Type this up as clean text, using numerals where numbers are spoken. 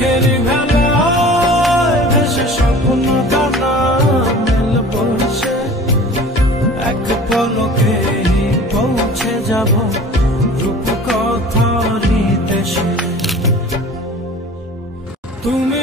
চোখের ভেলায় ভেসে স্বপ্ন দানা মেল বসে এক পলকে পৌঁছে যাব রূপকথার দেশে। তুমি